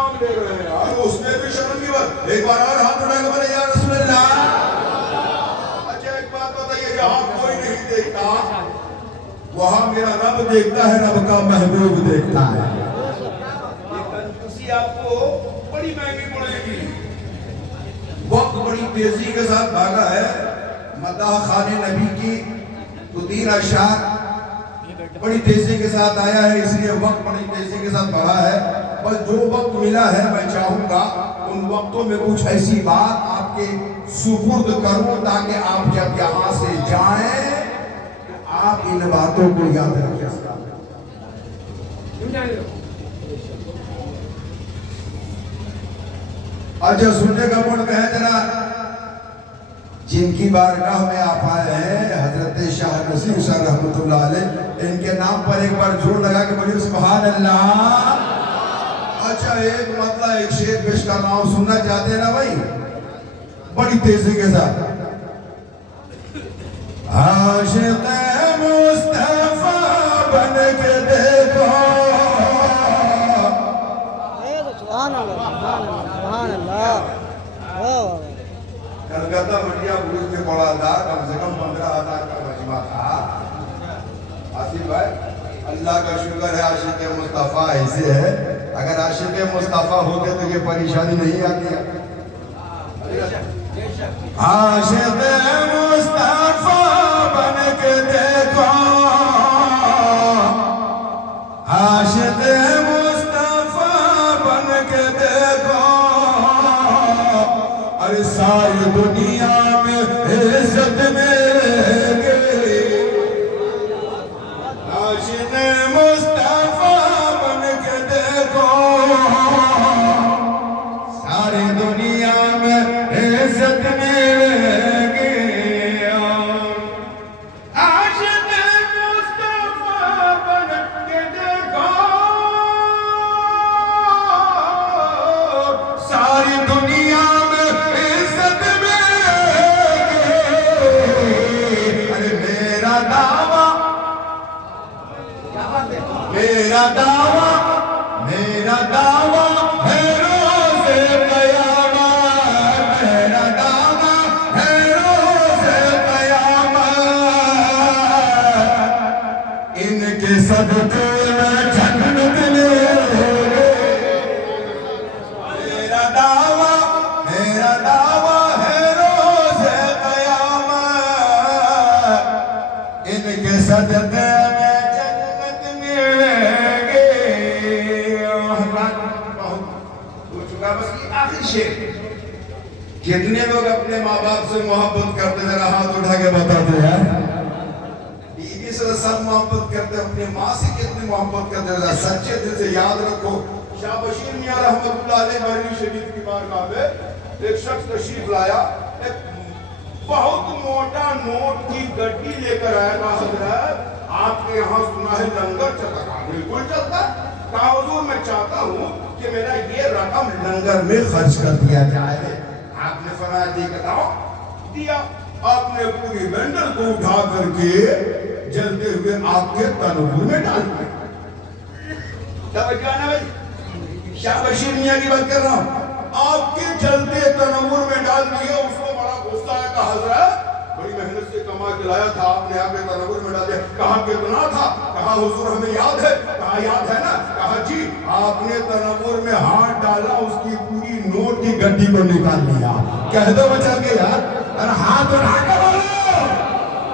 نام لے رہے ہیں یار، اس نے بھی شرم کی بات. ایک بار اور ہاتھ اٹھا کے بولے یا رسول اللہ. اچھا ایک بات بتائیے، جہاں کوئی نہیں دیکھتا وہاں میرا رب دیکھتا ہے، رب کا محبوب دیکھتا ہے. یہ کنجوسی آپ کو بڑی مہنگی پڑے گی. وقت بڑی تیزی کے ساتھ بھاگا ہے. مداح خان نبی کی تو 3 اشعار بڑی تیزی کے ساتھ آیا ہے، اس لیے وقت بڑی تیزی کے ساتھ بڑھا ہے. بس جو وقت ملا ہے میں چاہوں گا ان وقتوں میں کچھ ایسی بات آپ کے سپرد کروں تاکہ آپ جب یہاں سے جائیں تو آپ ان باتوں کو یاد رکھیں. اچھا سننے کا موڈ میں ہے ذرا. جن کی بارگاہ میں آپ آئے ہیں حضرت شاہ نصیر شاہ رحمۃ اللہ علیہ، ان کے نام پر ایک بار جوڑ لگا کے بولیے سبحان اللہ. اچھا ایک مطلب ایک شعر پیش کا نام سننا چاہتے ہیں نا بھائی، بڑی تیزی کے ساتھ. عاشق مصطفیٰ بن کے دیکھو. سبحان اللہ سبحان اللہ. کلکتہ مٹیا پولیس میں پڑا تھا، کم سے کم 15,000 کا مجمع تھا. آصف بھائی اللہ کا شکر ہے عاشق مصطفیٰ ایسے ہے، اگر عاشق مصطفیٰ ہوتے تو یہ پریشانی نہیں آتی. عاشق مصطفیٰ بن کے دیکھو، عاشق مصطفیٰ بن کے دیکھو. ارے ساری دنیا میں عزت ملے گی. عاشق مصطفیٰ بن کے دیکھو، ساری دنیا میں عزت ملے گی. عاشق مصطفیٰ بن کے دیکھو، ساری دنیا میں عزت ملے گی. ارے میرا دعویٰ میرا دعویٰ میرا دعویٰ ہے روز قیامت. میرا دعویٰ ہے روز قیامت. ان کے صدقے میں جنت لے گے. میرا دعویٰ ہے روز قیامت. ان کے صدقے کتنے لوگ اپنے ماں باپ سے محبت کرتے ذرا ہاتھ اٹھا کے بتا دو یار. بیوی سے سب محبت کرتے، اپنے ماں سے کتنی محبت کرتے ذرا سچے دل سے یاد رکھو. شاہ بشیر میاں رحمۃ اللہ علیہ بریلی شریف کی بارگاہ میں ایک شخص تشریف لایا، ایک بہت موٹا نوٹ کی گڈی لے کر آیا. کہا حضرت آپ کے یہاں سنا ہے لنگر چلتا. کہا بالکل چلتا. کہا حضور میں چاہتا ہوں کہ میرا یہ رقم لنگر میں خرچ کر دیا جائے. آپ نے فرمایا دیا. آپ نے پوری بنڈل کو اٹھا کر کے جلتے ہوئے آپ کے تنور میں ڈال دیا. توجہ نا بھائی، شاہ بشیر میاں کی بات کر رہا ہوں. آپ کے جلتے تنور میں ڈال دیا. اس کو بڑا غصہ آیا. کہا حضرت بڑی محنت سے کما کے لایا تھا، آپ نے آپ کے تنور میں ڈال دیا. کہا کتنا تھا؟ کہا حضور ہمیں یاد ہے. کہا یاد ہے نا؟ کہا جی. آپ نے تنور میں ہاتھ ڈالا، اس کی پوری نوٹ کی گڈی کو نکال لیا. کہہ دو بچا کے یار، ارے ہاتھ اٹھا کے بولو،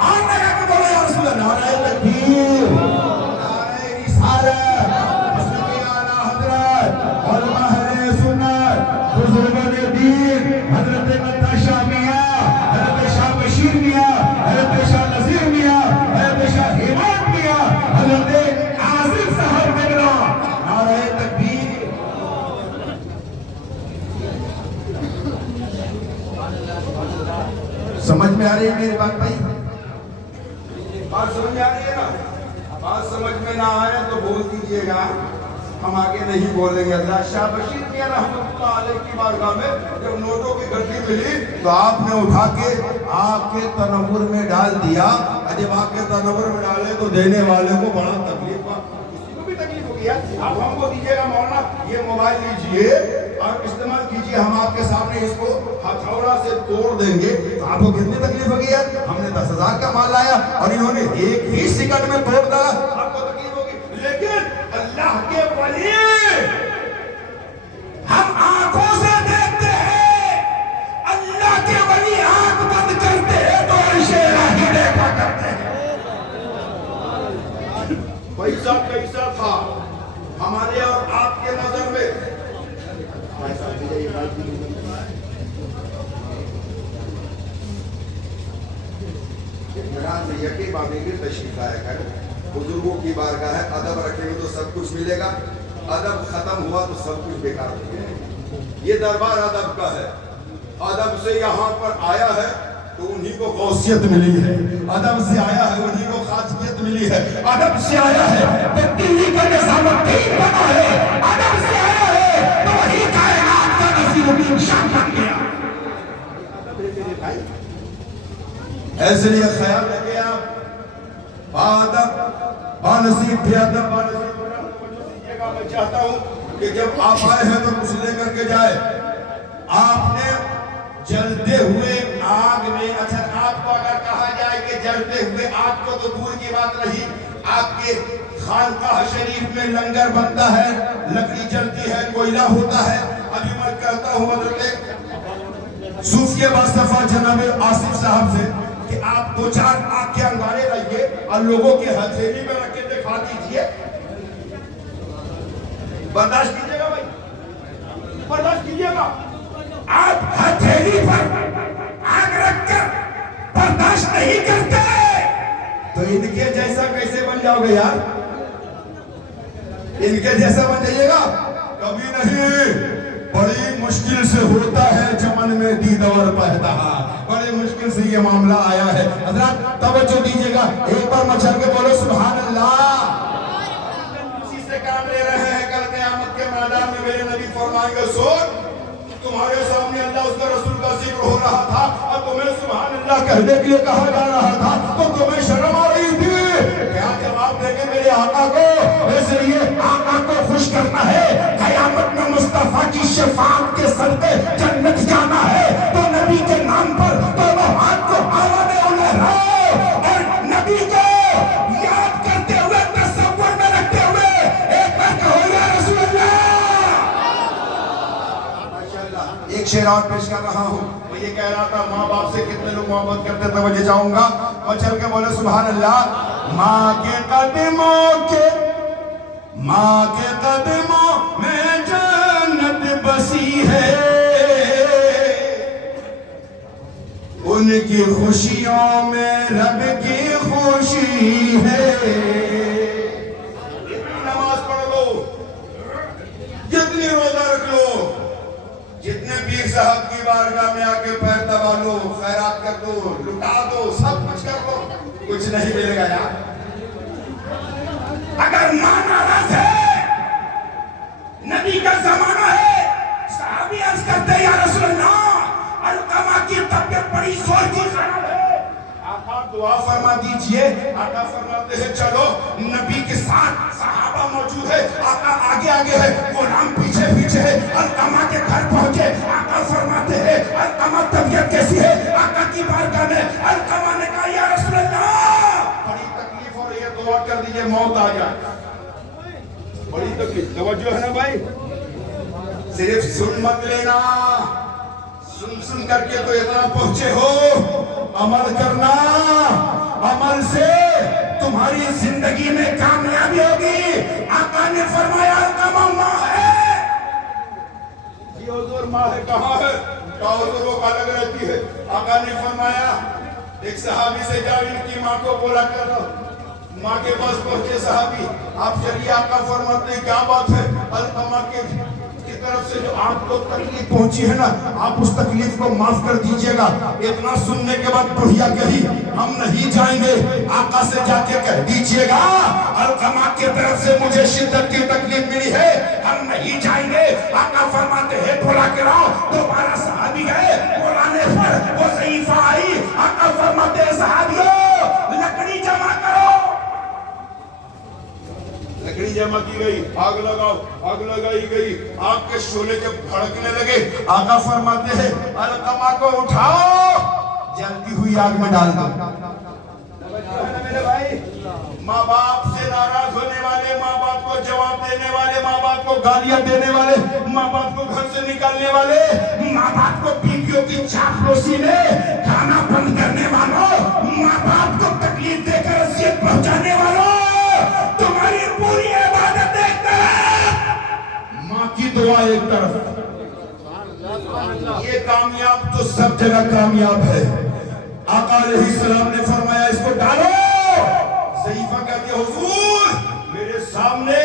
ہاتھ لگا کے بولو یا رسول اللہ. نعرہ تکبیر، نعرہ رسالت، مسلم اعلیٰ حضرت علماء اہل سنت، بزرگان دین، حضرت مداح شاہ میاں، حضرت شاہ بشیر میاں، حضرت شاہ نصیر میاں، حضرت شاہ حماد میاں، حضرت عاصف صاحب بگڑا. نعرہ تکبیر. سمجھ میں آ رہی ہے میری بات بھائی؟ بات سمجھ میں آ رہی ہے نا؟ بات سمجھ میں نہ آئے تو بول دیجئے گا، ہم آگے نہیں بولیں گے. حضرت شاہ بشیر میاں رحمۃ اللہ علیہ کی بارگاہ میں جب نوٹوں کی گڈی ملی تو آپ نے اٹھا کے آپ کے تنور میں ڈال دیا. جب آپ کے تنور میں ڈالے تو دینے والے کو بڑا تکلیف ہوا. کسی کو بھی تکلیف ہوگی دیا, آپ ہم کو دیجیے گا مولانا, یہ موبائل لیجیے اور استعمال کیجیے, ہم آپ کے سامنے اس کو ہتھوڑا سے توڑ دیں گے. آپ کو کتنی تکلیف ہوگی یار, ہم نے 10,000 کا مال لایا اور انہوں نے ایک ہی سیکنڈ میں توڑ ڈالا, آپ کو تکلیف ہوگی. لیکن اللہ کے ولی ہم آنکھوں سے دیکھتے ہیں, اللہ کے ولی آنکھ بند کرتے ہیں تو عرش الہی دیکھا کرتے ہیں. پیسہ کیسا تھا ہمارے اور آپ کے نظر میں؟ یقین باندھیں گے تشریف لایا کر, بزرگوں کی بارگاہ ہے, ادب رکھیں گے تو سب کچھ ملے گا, ادب ختم ہوا تو سب کچھ بیکار ہو گیا. یہ دربار ادب کا ہے, ادب سے یہاں پر آیا ہے تو انہی کو غوثیت ملی ہے, ادب سے آیا ہے انہی کو خاصیت ملی ہے, ادب سے آیا ہے تو دلی کا نظام الدین بنا ہے, ادب سے آیا ہے تو وہی کائنات کا نصیر الدین شاہ بن گیا. ایسے لیے خیال رکھیں آپ, ادب بانصیب بھی ادب بانصیب دیجیے گا. میں چاہتا ہوں کہ جب آپ آئے ہیں تو کچھ لے کر کے جائے. آپ نے جلتے ہوئے آگ میں, اچھا آپ کو اگر کہا جائے کہ جلتے ہوئے آگ کو تو دور کی بات رہی, آپ کے خانقاہ شریف میں لنگر بنتا ہے, لکڑی جلتی ہے, کوئلہ ہوتا ہے. ابھی میں کہتا ہوں حضرت صوفی باصطفا جناب آصف صاحب سے کہ آپ 2-4 آگ کے انگارے لائیے اور لوگوں کی ہتھیلی میں رکھ کے دکھا دیجئے. برداشت کیجئے گا بھائی, برداشت کیجئے گا. آپ ہتھیلی پر آگ رکھ کر برداشت نہیں کرتے تو ان کے جیسا کیسے بن جاؤ گے یار, ان کے جیسا بن جائیے گا کبھی نہیں. بڑی مشکل سے ہوتا ہے چمن میں دیدور پہتا, بڑی مشکل سے یہ معاملہ آیا ہے. حضرات توجہ دیجئے گا, ایک بار مچھل کے بولو سبحان اللہ. اسی سے کام لے رہے ہیں, کل قیامت کے میدان میں میرے نبی فرمائیں گے سن, تمہارے سامنے اللہ اس کے رسول کا ذکر ہو رہا تھا اور تمہیں سبحان اللہ کہنے کے لیے کہا جا رہا تھا تو تمہیں شرم آ رہی تھی. کیا جواب دیں گے میرے آقا کو؟ اس لیے آقا کو خوش کرنا ہے, قیامت میں مصطفیٰ کی شفاعت کے صدقے جنت جانا ہے تو نبی کے نام پر دونوں ہاتھ کو ہوا میں لہراؤ اور نبی کو یاد کرتے ہوئے, تصور میں رکھتے ہوئے ایک بار کہو یا رسول اللہ. ایک شعر اور پیش کر رہا ہوں. میں یہ کہہ رہا تھا ماں باپ سے کتنے لوگ محبت کرتے, توجہ چاہوں گا اور چل کے بولے سبحان اللہ. ماں کے قدموں میں جنت بسی ہے, ان کی خوشیوں میں رب کی خوشی ہے. جتنی نماز پڑھ لو, جتنی روزہ رکھ لو, جتنے پیر صاحب کی بارگاہ میں آ کے پیر دبا لو, خیرات کر دو, لٹا دو, سب کچھ کر دو, کچھ نہیں ملے گا یار. اگر ماں ناراض ہے, نبی کا زمانہ ہے, صحابی عرض کرتے یا رسول اللہ علقمہ کی طبیعت بڑی زور کی خراب ہے, آقا دعا فرما دیجئے. آقا فرماتے ہیں چلو, نبی کے ساتھ صحابہ موجود ہے, آقا آگے آگے ہے, غلام پیچھے پیچھے ہے. علقمہ کے گھر پہنچے, آقا فرماتے ہیں علقمہ طبیعت کیسی ہے؟ آقا کی بارگاہ میں علقمہ نے کہا یا رسول اللہ بڑی تکلیف ہو رہی ہے, دعا کر دیجئے موت آ جائے. بڑی تکلیف, توجہ ہے نا بھائی, صرف سن مت لینا, سن کر کے تو اتنا پہنچے ہو, عمل کرنا, عمل سے تمہاری زندگی میں کامیابی ہوگی. آقا نے فرمایا علقمہ ماں ہے. جی حضور ماں ہے, کہاں ہے؟ کہا حضور وہ الگ رہتی ہے. آقا نے فرمایا ایک صحابی سے جاؤ, ان کی ماں کو بولا کر رہا. ماں کے پاس پہنچے صحابی, آپ چلیے, آقا فرماتے ہیں کیا بات ہے؟ علقمہ کی طرف سے جو آپ کو تکلیف پہنچی ہے نا, آپ اس تکلیف کو معاف کر دیجئے گا. اتنا سننے کے بعد بڑھیا کہی ہم نہیں جائیں گے, آقا سے جا کے کہہ دیجئے گا علقمہ کی طرف سے مجھے شدت کی تکلیف ملی ہے, ہم نہیں جائیں گے. آقا فرماتے ہیں بولا کراؤ. دوبارہ صحابی گئے, بلانے پر وہ ضعیفہ آئی. آقا فرماتے ہیں صحابیوں لکڑی جمع کرو. لکڑی لکڑی جمع کی گئی، آگ لگاؤ، آگ لگائی گئی، آگ کے شعلے کے بھڑکنے لگے. آقا فرماتے ہیں علقمہ کو اٹھاؤ، جلتی ہوئی آگ میں ڈال دو. میرے بھائی، ماں باپ سے ناراض ہونے والے، ماں باپ کو جواب دینے والے، ماں باپ کو گالیاں دینے والے، ماں باپ کو گھر سے نکالنے والے، ماں باپ کو بیویوں کی چاپلوسی میں کھانا بند کرنے والوں، ماں باپ کو تکلیف دے کر اذیت پہنچانے والوں، تمہاری پوری عبادت ایک طرف، ماں کی دعا ایک طرف. یہ کامیاب تو سب جگہ کامیاب ہے. آقا علیہ السلام نے فرمایا اس کو ڈالو. ضعیفہ کہتی ہے حضور میرے سامنے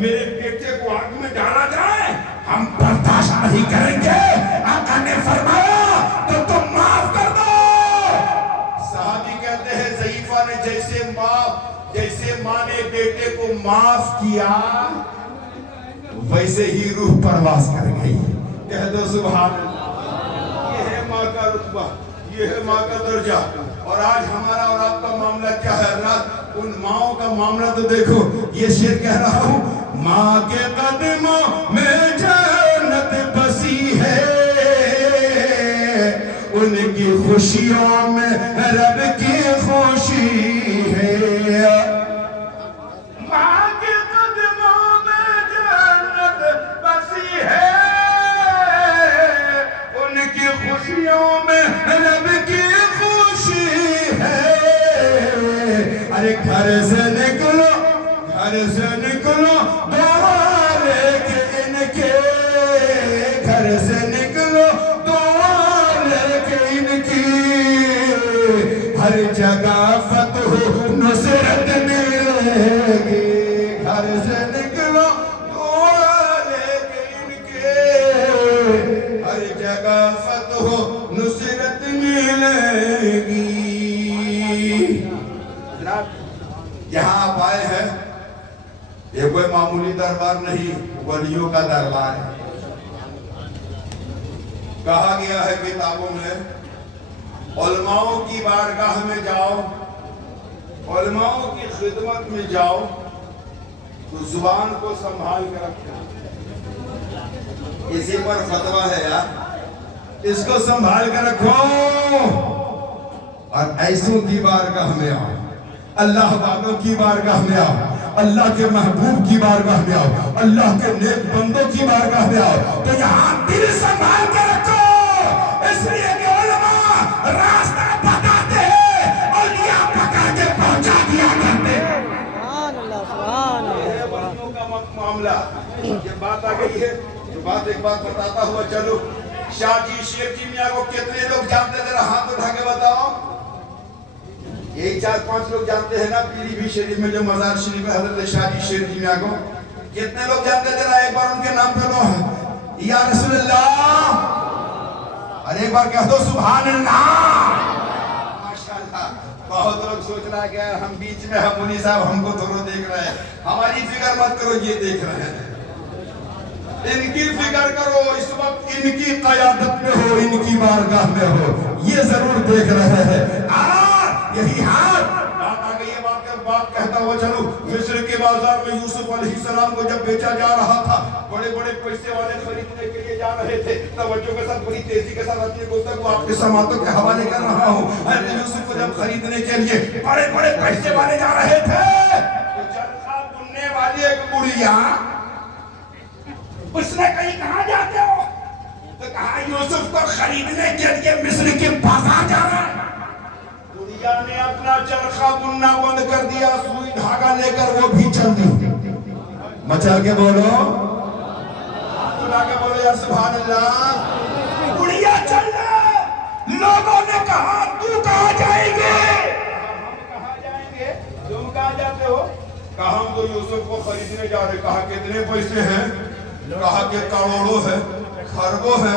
میرے بیٹے کو آگ میں ڈالا جائے ہم برداشت نہیں کریں گے. آقا نے فرمایا تو تم معاف کر دو. صحابی کہتے ہیں ضعیفہ نے جیسے ماں نے بیٹے کو معاف کیا ویسے ہی روح پرواز کر گئی. کہہ دو سبحان اللہ. یہ ہے ماں کا رتبہ، یہ ہے ماں کا درجہ. اور آج ہمارا اور آپ کا معاملہ کیا ہے؟ رات ان ماؤں کا معاملہ تو دیکھو. یہ شعر کہہ رہا ہوں، ماں کے قدموں میں جنت بسی ہے، ان کی خوشیوں میں رب کی خوشی ہے. ماں کے قدموں میں جنت بسی ہے، ان کی خوشیوں میں رب کی خوشی ہے. ارے گھر سے نکلو، گھر سے نکلو دعا لے کے ان کے، گھر سے نکلو دعا لے کے ان کی، ہر جگہ فتح نصرت ملے گی. گھر سے نکلو دعا لے کے ان کے، ہر جگہ فتح نصرت ملے گی. یہاں آپ آئے ہیں، یہ کوئی معمولی دربار نہیں، ولیوں کا دربار ہے. کہا گیا ہے کتابوں میں علماؤں کی بارگاہ میں جاؤ، علماؤں کی خدمت میں جاؤ تو زبان کو سنبھال کر رکھنا. اسی پر فتویٰ ہے یار، اس کو سنبھال کر رکھو. اور ایسوں کی بارگاہ میں آؤ، اللہ والوں کی بارگاہ میں آؤ، اللہ کے محبوب کی بارگاہ میں آؤ، اللہ کے نیک بندوں کی بارگاہ میں آؤ تو یہاں دل سنبھال کے رکھو. اس لیے کہ علماء راستہ بتاتے ہیں، اولیاء پکا کے پہنچا دیا کرتے ہیں. سبحان اللہ، سبحان اللہ. یہ ہے ولیوں کا معاملہ. یہ بات آ گئی ہے، یہ بات ایک بات بتاتا ہوا چلو. شاہ جی شیر جی میاں کو کتنے لوگ جانتے تھے؟ ہاتھ اٹھا کے بتاؤ. یہی 4-5 لوگ جانتے ہیں نا. پیلی بھی شریف میں جو مزار شریف ہے حضرت شاہ جی شیر جی میاں کو کتنے لوگ جانتے تھے نا؟ ایک بار ان کے نام پہ لو ہے یا رسول اللہ، اور ایک بار کہہ دو سبحان اللہ. ماشاءاللہ. بہت لوگ سوچ رہا ہے کہ ہم بیچ میں ہم منی صاحب ہم کو دونوں دیکھ رہے ہیں. ہماری فکر مت کرو، یہ دیکھ رہے ہیں. ان کی فکر کرو، اس وقت ان کی قیادت میں ہو، ان کی بارگاہ میں ہو، یہ ضرور دیکھ رہے ہیں. یہی ہاتھ بات آ گئی ہے. بات کہتا ہوا چلو. مصر کے بازار میں یوسف علیہ السلام کو جب بیچا جا رہا تھا، بڑے بڑے پیسے والے خریدنے کے لیے جا رہے تھے. توجہ کے ساتھ بڑی تیزی کے ساتھ اپنی گفتگو آپ کے سماعتوں کے حوالے کر رہا ہوں. حضرت یوسف کو جب خریدنے کے لیے بڑے بڑے پیسے والے جا رہے تھے تو چرخا بننے والی ایک بڑھیا اس نے کہیں کہاں جاتے ہو؟ تو کہا یوسف کو خریدنے کے لیے مصر کے بازار جا رہا ہے. بڑھیا نے اپنا چرخا بننا بند کر دیا، سوئی دھاگا لے کر وہ بھی چل دی. مچل کے بولو، سنا کے بولو یا سبحان اللہ. بڑھیا چل رہا. لوگوں نے کہا تو کہاں جائیں گے؟ ہم کہاں جائیں گے؟ تم کہاں جاتے ہو؟ کہا ہم تو یوسف کو خریدنے جا رہے. کہا کتنے پیسے ہیں؟ کہا کہ کروڑوں ہے، خربوں ہے،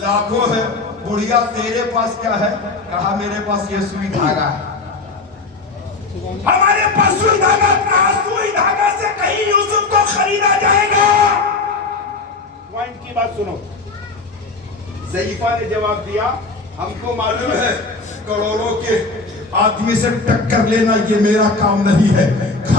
لاکھوں ہے. بڑھیا تیرے پاس کیا ہے؟ کہا میرے پاس یہ سوئی دھاگا ہے. ہمارے پاس سوئی دھاگا تھا، سوئی دھاگا سے کہیں یوسف کو خریدا جائے گا. پوائنٹ کی بات سنو. ضعیفہ نے جواب دیا ہم کو معلوم ہے کروڑوں کے آدمی سے ٹکر لینا یہ میرا کام نہیں ہے.